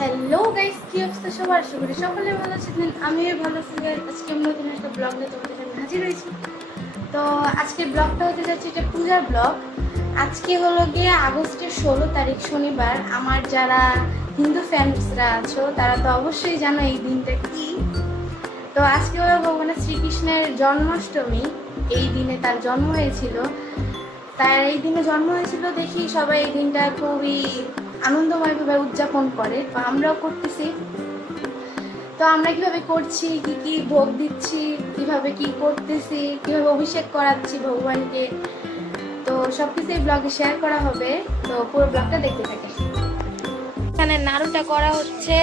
Hello guys, কি অবস্থা সবার? আশা করি সকলে ভালো আছেন। আমিও ভালো আছি গাইস। আজকে আমরা নতুন একটা ব্লগ নিয়ে তোমাদের সামনে হাজির হয়েছি। তো আজকের ব্লগটা হতে যাচ্ছে এটা পূজার ব্লগ। আজকে হলো গিয়ে আগস্টের 16 তারিখ শনিবার। আমার যারা হিন্দু ফ্যান্সরা আছো তারা তো অবশ্যই জানো এই দিনটা কি। তো আজকে হলো ভগবান শ্রীকৃষ্ণের জন্মাষ্টমী। এই দিনে তার জন্ম হয়েছিল। তার এই দিনে জন্ম হয়েছিল দেখি সবাই এই দিনটা খুবই আনন্দময়ভাবে উদযাপন করে। তো আমরাও করতেছি। তো আমরা কিভাবে করছি, কি কি ভোগ দিচ্ছি, কিভাবে কি করতেছি, কিভাবে অভিষেক করাচ্ছি ভগবানকে, তো সবকিছু এই ব্লগে শেয়ার করা হবে। তো পুরো ব্লগটা দেখতে থাকে। এখানে নাড়ুটা করা হচ্ছে,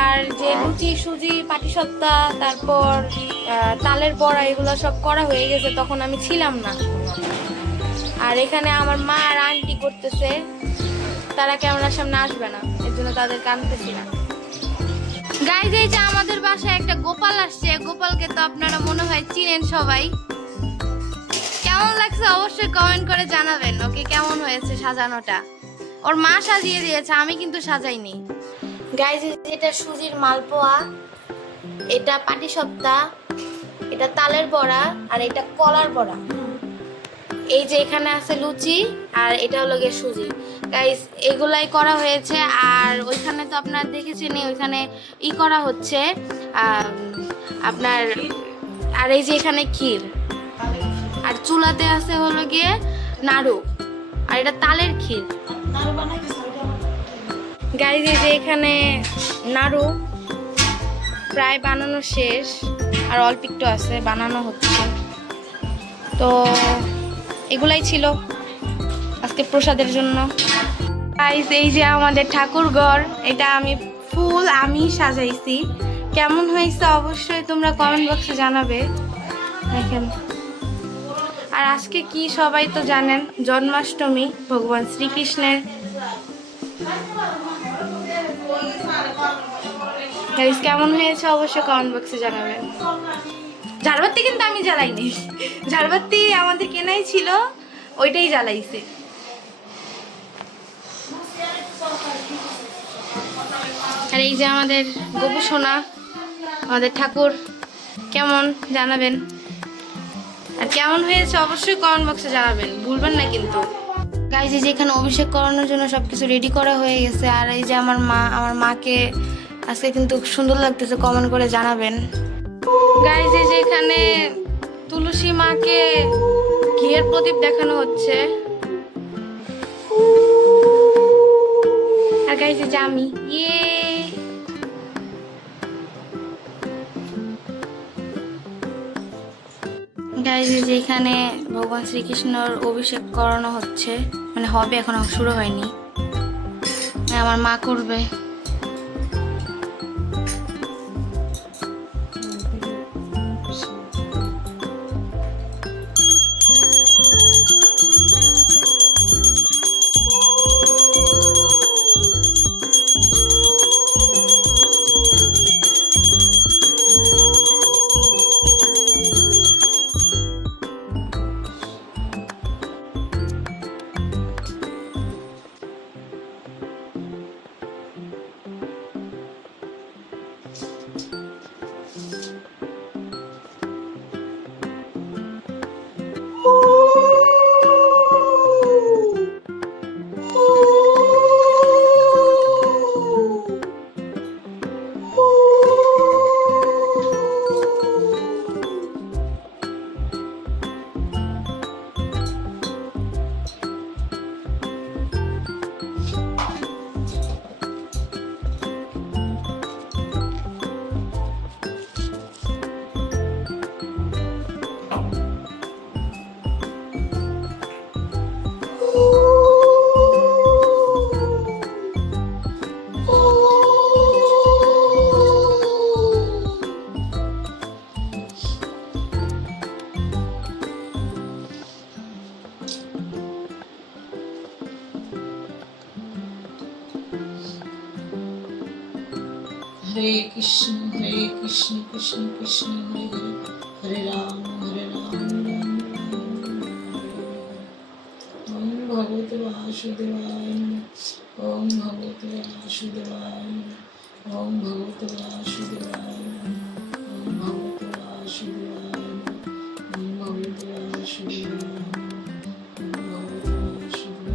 আর যে লুচি সুজি পাটিসাপটা তারপর তালের বড়া এগুলো সব করা হয়ে গেছে, তখন আমি ছিলাম না। আর এখানে আমার মা আর আন্টি করতেছে, তারা ক্যামেরার সামনে আসবে না, এর জন্য তাদেরকে আনতেছি না। গাইজ, এই যে আমাদের বাসায় একটা গোপাল আসছে। গোপালকে তো আপনারা মনে হয় চিনেন সবাই। কেমন লাগছে অবশ্যই কমেন্ট করে জানাবেন। ওকে কেমন হয়েছে সাজানোটা? ওর মা সাজিয়ে দিয়েছে, আমি কিন্তু সাজাইনি। গাইজ, এটা সুজির মালপোয়া, এটা পাটিসাপটা, এটা তালের বড়া, আর এটা কলার বড়া। এই যে এখানে আছে লুচি, আর এটা হলো গিয়ে সুজি। গাইস, এগুলাই করা হয়েছে। আর ওইখানে তো আপনারা দেখেছেন, ওইখানে করা হচ্ছে আপনার। আর এই যে এখানে ক্ষীর, আর চুলাতে আছে হলো গিয়ে নাড়ু, আর এটা তালের ক্ষীর। গাইস, এই যে এখানে নাড়ু প্রায় বানানো শেষ, আর অল্প একটু আছে, বানানো হচ্ছে। তো এগুলাই ছিল আজকে প্রসাদের জন্য। গাইস, এই যে আমাদের ঠাকুর ঘর, এটা আমি সাজাইছি। কেমন হয়েছে অবশ্যই তোমরা কমেন্ট বক্সে জানাবে। দেখেন, আর আজকে কি সবাই তো জানেন, জন্মাষ্টমী, ভগবান শ্রীকৃষ্ণের। গাইস, কেমন হয়েছে অবশ্যই কমেন্ট বক্সে জানাবেন। ঝাড়বাতি কিন্তু আমি জ্বালাইনি, ঝাড়বাতি আমাদের কেনাই ছিল, ওইটাই জ্বালাইছে। আর এই যে আমাদের গোপু সোনা, আমাদের ঠাকুর, কেমন জানাবেন। আর কেমন হয়েছে অবশ্যই কমেন্ট বক্সে জানাবেন, ভুলবেন না কিন্তু। গাইজ, এই যে এখানে অভিষেক করানোর জন্য সবকিছু রেডি করা হয়ে গেছে। আর এই যে আমার মাকে আজকে কিন্তু সুন্দর লাগতেছে, কমেন্ট করে জানাবেন। গাইজ, এই যে এখানে তুলসী মাকে ঘিয়ের প্রদীপ দেখানো হচ্ছে। আর গাইজ, এই যে আমি গাইজ, এই যে এখানে ভগবান শ্রীকৃষ্ণর অভিষেক করানো হচ্ছে, মানে হবে, এখনো শুরু হয়নি। আমার মা করবে। हरे कृष्ण कृष्ण कृष्ण हरे हरे हरे राम राम राम भगवते वासुदेवाय नमः। ওম ভগবতে বাসুদেবায় নমঃ। ওম ভগবতে বাসুদেবায় নমঃ। ওম ভগবতে বাসুদেবায় নমঃ। ওম ভগবতে বাসুদেবায় নমঃ। ওম ভগবতে বাসুদেবায়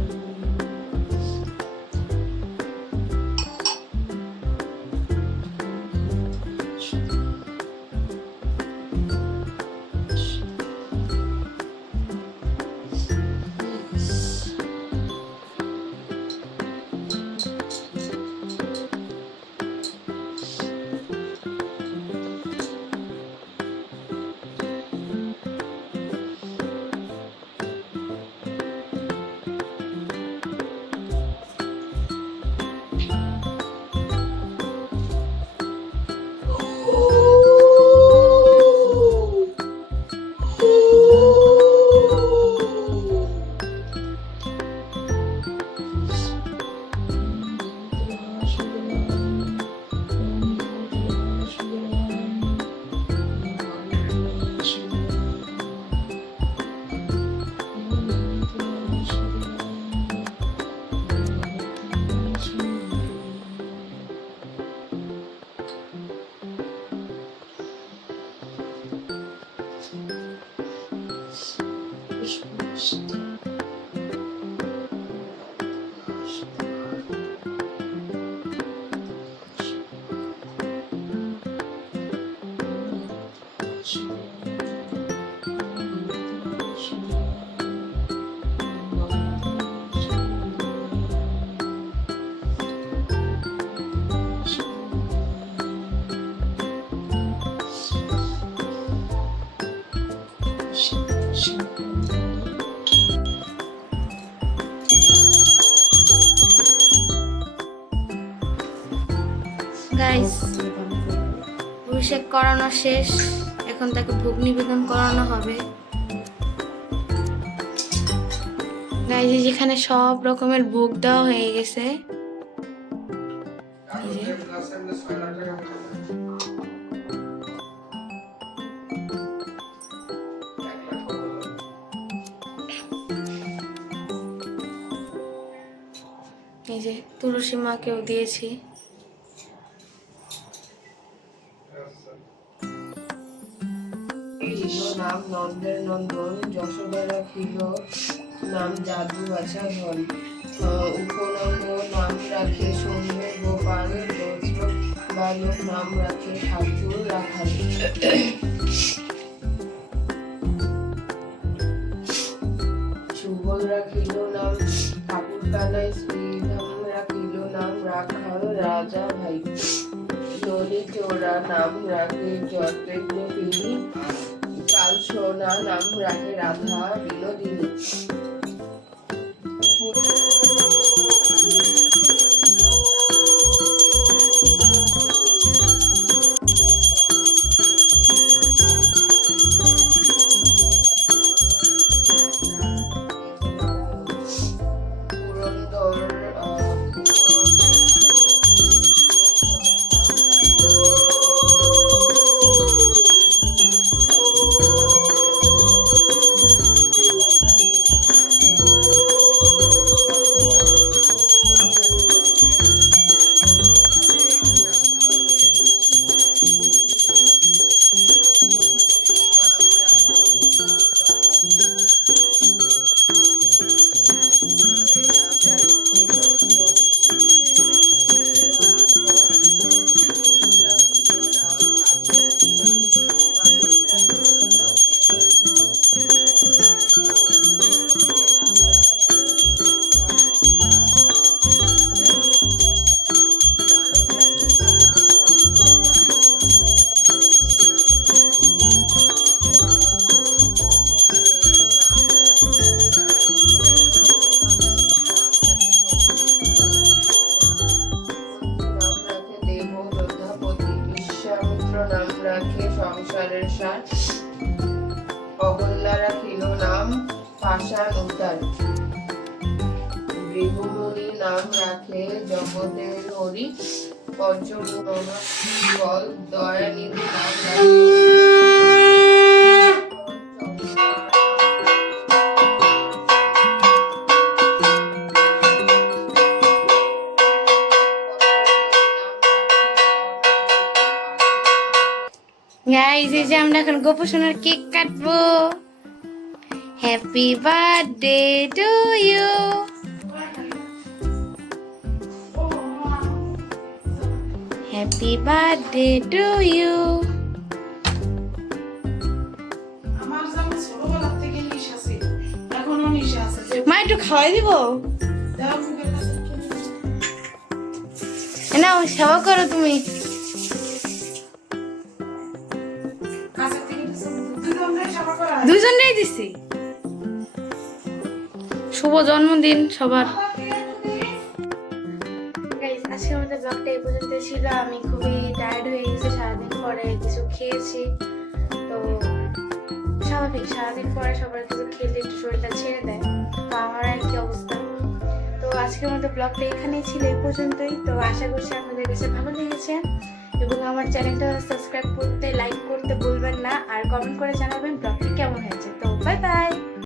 গাইস, অভিষেক করানো শেষ, এখন তাকে ভোগ নিবেদন করানো হবে। গাইস, যেখানে সব রকমের ভোগ দেওয়া হয়ে গেছে। এই যে তুলসী মাকেও দিয়েছি। নাম নন্দের নন্দন, যশোদা রাখিল নাম জাদু বাছা ধন। উপনন্দ নাম রাখে সৌম্য গোপাল, বজ্র বালক নাম রাখে ঠাকুর রাখাল। সুবল রাখিল নাম ঠাকুর কানাই, শ্রীধাম রাখিল নাম রাখাল রাজা ভাই। নদী চোরা নাম রাখে যজ্ঞ পিড়ি, কাল সোনা নাম রাখে রাধা বিনোদিনী। পুরন্দর নাম রাখে সংসারের সার, অগল্যা রাখিল নাম পাষাণ উদ্ধার। ভৃগুমুনি নাম রাখে জগতের হরি, পঞ্চগুণ বল দয়ানিধি নাম রাখে। গাইস এই যে আমরা এখন গোপসোনার কেক কাটবো। Happy birthday to you. Happy birthday to you. আমার যেমন ছোটবেলার থেকে নেশা ছিল, এখনো নেশা আছে। মা একটু খাওয়াই দিব দাও মুখের কাছে একটু। নাও, সেবা করো তুমি। কাছের থেকে কিছু দুজনে সেবা করা। দুজনেই দিছি। শুভ জন্মদিন সবার। গাইস আজকে আমাদের ব্লগটা এই পর্যন্ত ছিল। আমি খুবই টায়ার্ড হয়ে গেছি, সারাদিন পরে কিছু খেয়েছি। তো স্বাভাবিক, সারাদিন পরে সবার কিছু খেলে একটু শরীরটা ছেড়ে দেয়। তো আমার আর কি অবস্থা। তো আজকের মতো ব্লগটা এখানেই ছিল, এই পর্যন্তই। তো আশা করছি আপনাদের কাছে ভালো লেগেছে এবং আমার চ্যানেলটা সাবস্ক্রাইব করতে, লাইক করতে ভুলবেন না, আর কমেন্ট করে জানাবেন ব্লগটি কেমন হয়েছে। তো বাই বাই।